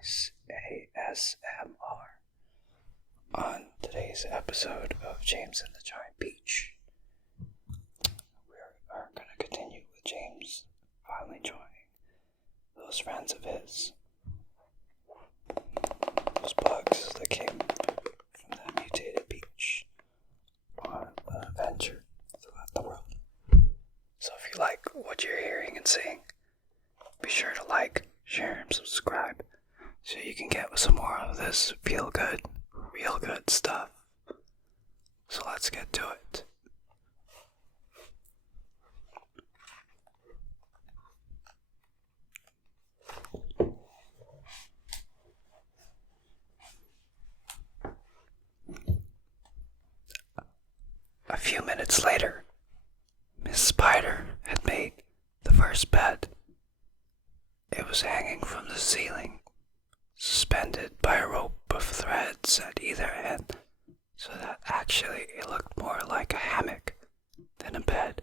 nice ASMR. On today's episode of James and the Giant Peach, we are going to continue with James finally joining those friends of his. Those bugs that came from that mutated peach on an adventure throughout the world. So if you like what you're hearing and seeing, be sure to like, share, and subscribe so you can get some more of this feel-good, real-good stuff. So let's get to it. A few minutes later, Miss Spider had made the first bed. It was hanging from the ceiling, suspended by a rope of threads at either end, so that actually it looked more like a hammock than a bed.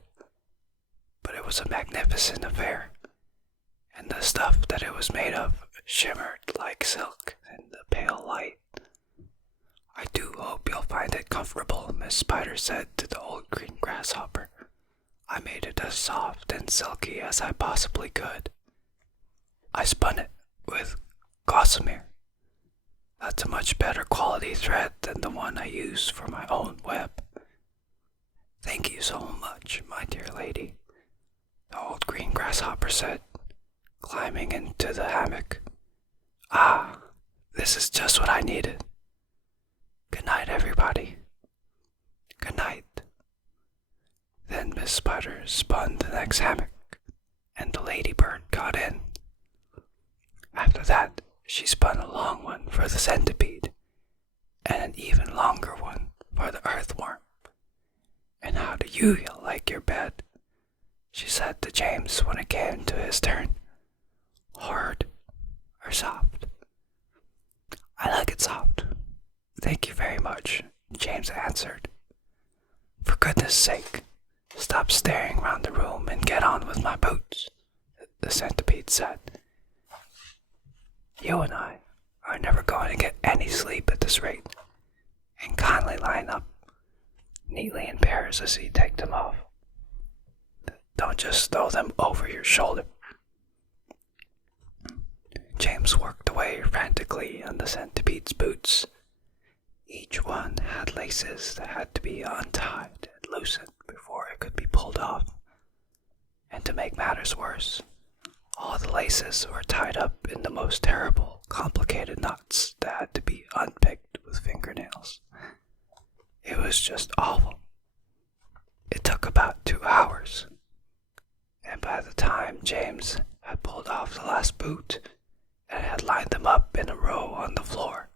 But it was a magnificent affair, and the stuff that it was made of shimmered like silk in the pale light. "I do hope you'll find it comfortable," Miss Spider said to the old green grasshopper. "I made it as soft and silky as I possibly could. I spun it with gossamer. That's a much better quality thread than the one I use for my own web." "Thank you so much, my dear lady," the old green grasshopper said, climbing into the hammock. "Ah, this is just what I needed. Good night, everybody. Good night." Then Miss Spider spun the next hammock, and the ladybird got in. After that, she spun a long one for the centipede, and an even longer one for the earthworm. "And how do you like your bed?" she said to James when it came to his turn. "Hard or soft?" "I like it soft. Thank you very much," James answered. "For goodness sake, stop staring around the room and get on with my boots," the centipede said. "You and I are never going to get any sleep at this rate. And kindly line up neatly in pairs as you take them off. Don't just throw them over your shoulder." James worked away frantically on the centipede's boots. Each one had laces that had to be untied and loosened before it could be pulled off. And to make matters worse, all the laces were tied up in the most terrible, complicated knots that had to be unpicked with fingernails. It was just awful. It took about 2 hours, and by the time James had pulled off the last boot and had lined them up in a row on the floor,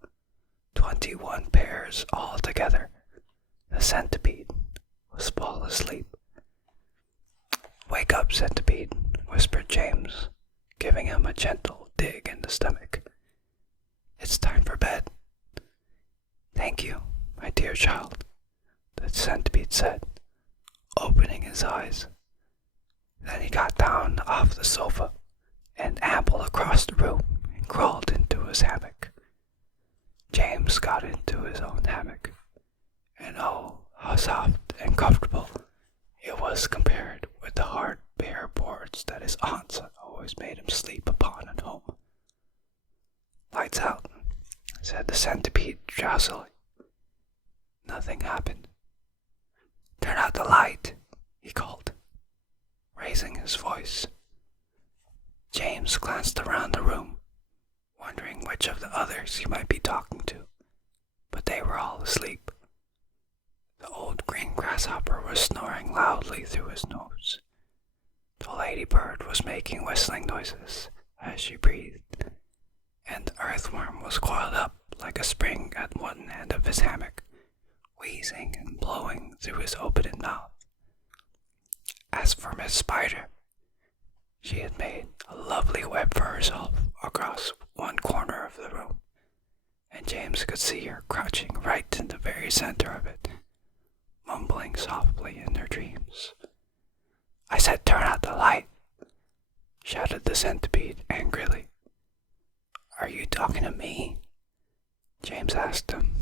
21 pairs altogether, the centipede was fall asleep. "Wake up, centipede," whispered James, giving him a gentle dig in the stomach. "It's time for bed." "Thank you, my dear child," the centipede said, opening his eyes. Then he got down off the sofa and ambled across the room and crawled into his hammock. James got into his own hammock, and oh, how soft and comfortable it was compared with the hard bare boards that his aunts had always made him sleep upon at home. "Lights out," said the centipede drowsily. Nothing happened. "Turn out the light," he called, raising his voice. James glanced around the room, wondering which of the others he might be talking to, but they were all asleep. The old green grasshopper was snoring loudly through his nose. The ladybird was making whistling noises as she breathed, and the earthworm was coiled up like a spring at one end of his hammock, wheezing and blowing through his open mouth. As for Miss Spider, she had made a lovely web for herself across one corner of the room, and James could see her crouching right in the very center of it, mumbling softly in her dreams. "I said turn out the light," shouted the centipede angrily. Are you talking to me? James asked him.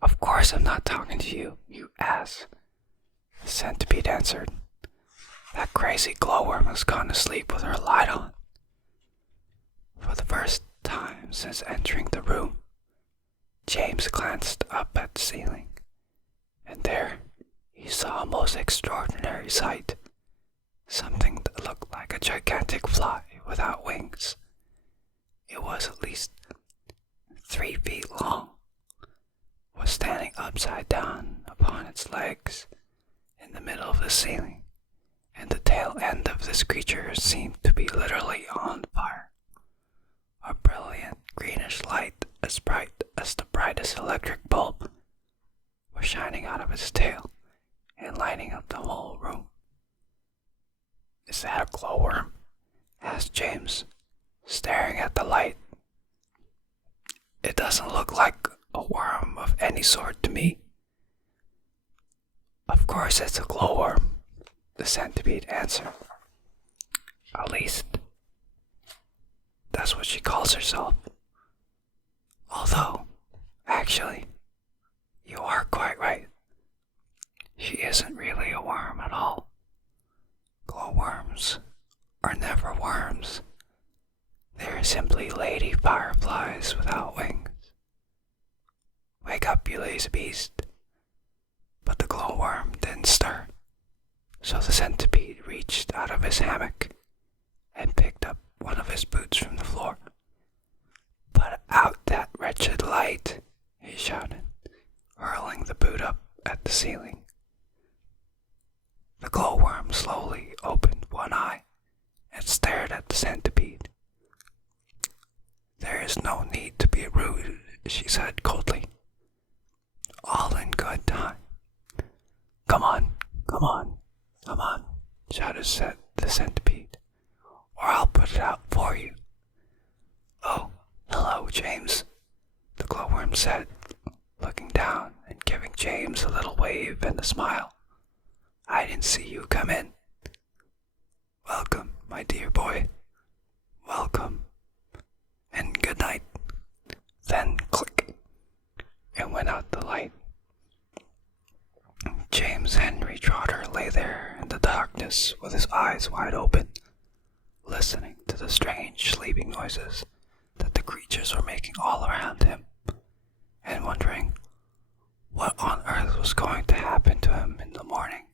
Of course I'm not talking to you, you ass, the centipede answered. That crazy glowworm has gone to sleep with her light on. For the first time since entering the room, James glanced up at the ceiling, and there he saw a most extraordinary sight. Something that looked like a gigantic fly without wings. It was at least 3 feet long, was standing upside down upon its legs in the middle of the ceiling, and the tail end of this creature seemed to be literally on fire. A brilliant greenish light as bright as the brightest electric bulb was shining out of its tail and lighting up the whole room. Is that a glowworm? Asked James, staring at the light. It doesn't look like a worm of any sort to me. Of course it's a glowworm, the centipede answered. At least, that's what she calls herself. Although, actually, you are quite right. She isn't really a worm at all. Glowworms are never worms. They're simply lady fireflies without wings. Wake up, you lazy beast. But the glowworm didn't stir, so the centipede reached out of his hammock and picked up one of his boots from the floor. Put out that wretched light, he shouted, hurling the boot up at the ceiling. The glowworm slowly opened one eye and stared at the centipede. There is no need to be rude, she said coldly. All in good time. Come on, come on, come on, shouted the centipede, or I'll put it out for you. Oh, hello, James, the glowworm said, looking down and giving James a little wave and a smile. I didn't see you come in. Welcome, my dear boy. Welcome. And good night. Then click, and went out the light. James Henry Trotter lay there in the darkness with his eyes wide open, listening to the strange sleeping noises that the creatures were making all around him, and wondering what on earth was going to happen to him in the morning.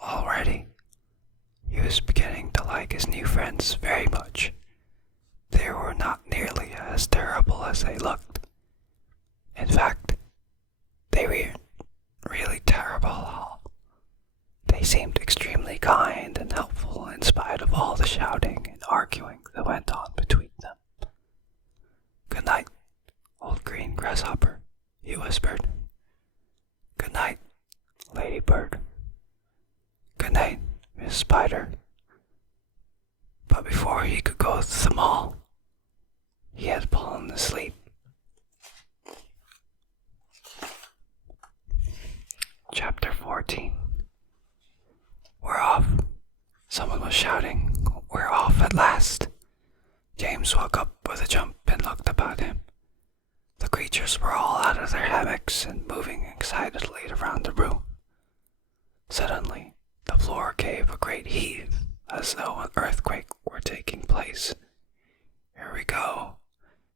Already, he was beginning to like his new friends very much. They were not nearly as terrible as they looked. In fact, they weren't really terrible at all. They seemed extremely kind and helpful in spite of all the shouting and arguing that went on between them. Good night, old green grasshopper, he whispered. Good night, ladybird. Good night, Miss Spider. But before he could go to them all, he had fallen asleep. Chapter 14. We're off. Someone was shouting, We're off at last. James woke up with a jump and looked about him. The creatures were all out of their hammocks and moving excitedly around the room. Suddenly, the floor gave a great heave, as though an earthquake were taking place. Here we go,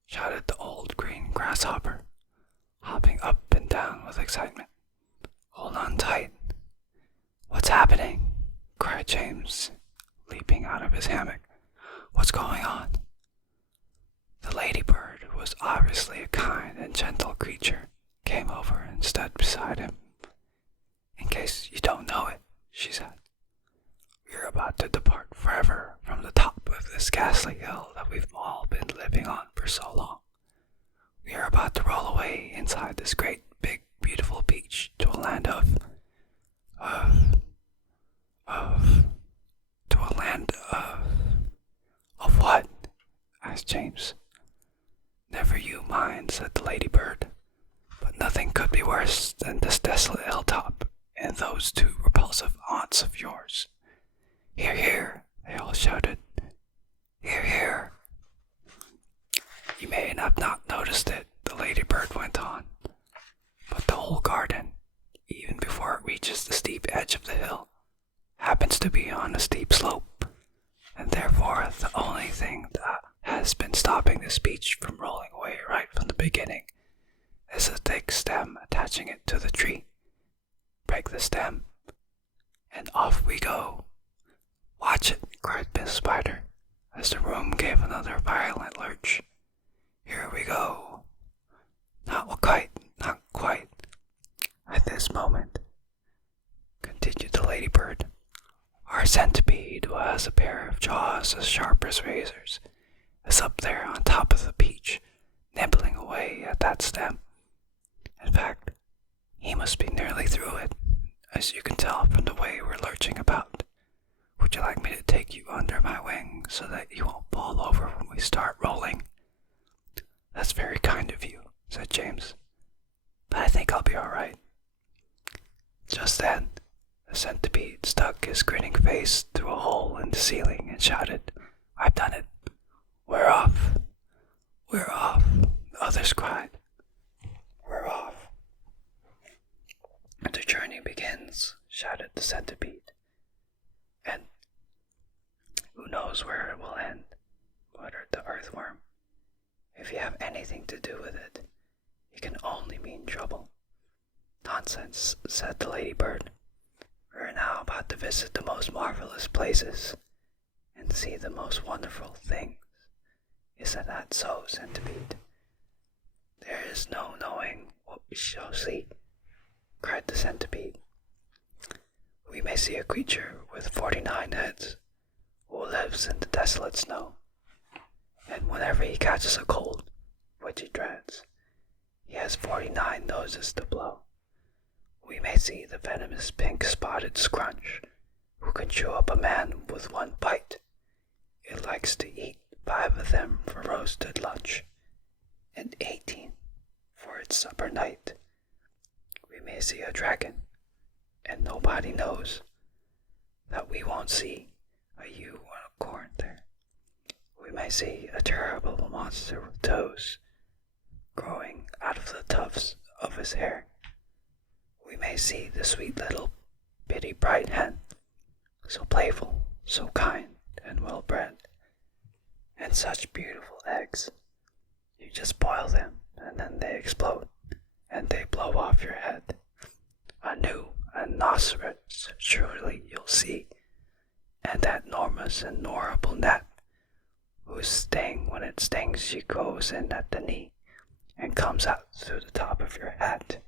shouted the old green grasshopper, hopping up and down with excitement. Hold on tight. What's happening? Cried James, leaping out of his hammock. What's going on? The ladybird, who was obviously a kind and gentle creature, came over and stood beside him. In case you don't know it, she said, we're about to depart forever from the top of this ghastly hill that we've all been living on for so long. We are about to roll away inside this great, big, beautiful beach to a land of what? Asked James. Never you mind, said the ladybird, but nothing could be worse than this desolate hilltop and those 2 repulsive aunts of yours. Hear, hear, they all shouted. Hear, hear. may have not noticed it, the ladybird went on, but the whole garden, even before it reaches the steep edge of the hill, happens to be on a steep slope, and therefore the only thing that has been stopping this beach from rolling away right from the beginning is a thick stem attaching it to the tree. Break the stem, and off we go. Watch it, cried Miss Spider, as the room gave another violent lurch. Here we go. Not quite, not quite. At this moment, continued the ladybird, our centipede, who has a pair of jaws as sharp as razors, is up there on top of the peach, nibbling away at that stem. In fact, he must be nearly through it, as you can tell from the way we're lurching about. Would you like me to take you under my wing so that you won't fall over when we start rolling? That's very kind of you, said James, but I think I'll be all right. Just then, the centipede stuck his grinning face through a hole in the ceiling and shouted, I've done it. We're off. We're off, the others cried. We're off. The journey begins, shouted the centipede. And who knows where it will end, muttered the earthworm. If you have anything to do with it, it can only mean trouble. Nonsense, said the ladybird. We're now about to visit the most marvelous places and see the most wonderful things. Isn't that so, centipede? There is no knowing what we shall see, cried the centipede. We may see a creature with 49 heads, who lives in the desolate snow, and whenever he catches a cold, which he dreads, he has 49 noses to blow. We may see the venomous pink-spotted scrunch, who can chew up a man with one bite. It likes to eat 5 of them for roasted lunch, and 18 for its supper night. We may see a dragon, and nobody knows that we won't see a unicorn there. We may see a terrible monster with toes growing out of the tufts of his hair. We may see the sweet little bitty bright hen, so playful, so kind and well bred, and such beautiful eggs. You just boil them, and then they explode, and they blow off your head. A new rhinoceros surely you'll see, and that enormous and horrible gnat, whose sting when it stings you goes in at the knee, and comes out through the top of your hat.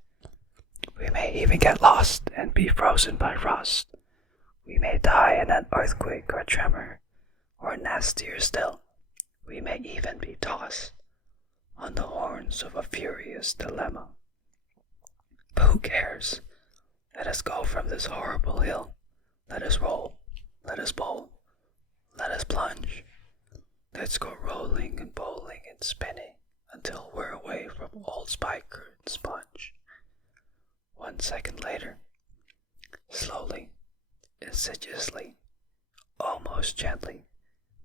We may even get lost and be frozen by frost. We may die in an earthquake or tremor, or nastier still, we may even be tossed on the horns of a furious dilemma. But who cares? Let us go from this horrible hill. Let us roll, let us bowl, let us plunge. Let's go rolling and bowling and spinning until we're away from old Spiker and Sponge. 1 second later, slowly, insidiously, almost gently,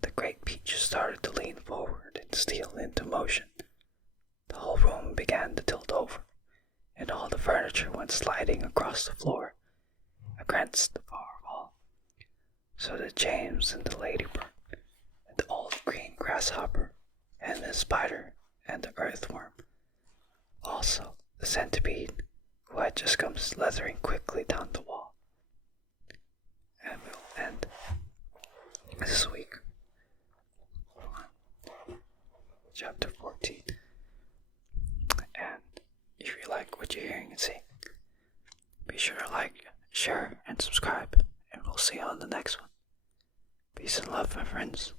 the great peach started to lean forward and steal into motion. The whole room began to tilt over, and all the furniture went sliding across the floor against the far wall, so that James and the ladybird and the old green grasshopper and the spider and the earthworm, also the centipede, who had just come slithering quickly down the wall. And we'll end this week on chapter 14. And if you like what you're hearing and seeing, be sure to like, share, and subscribe, and we'll see you on the next one. Peace and love, my friends.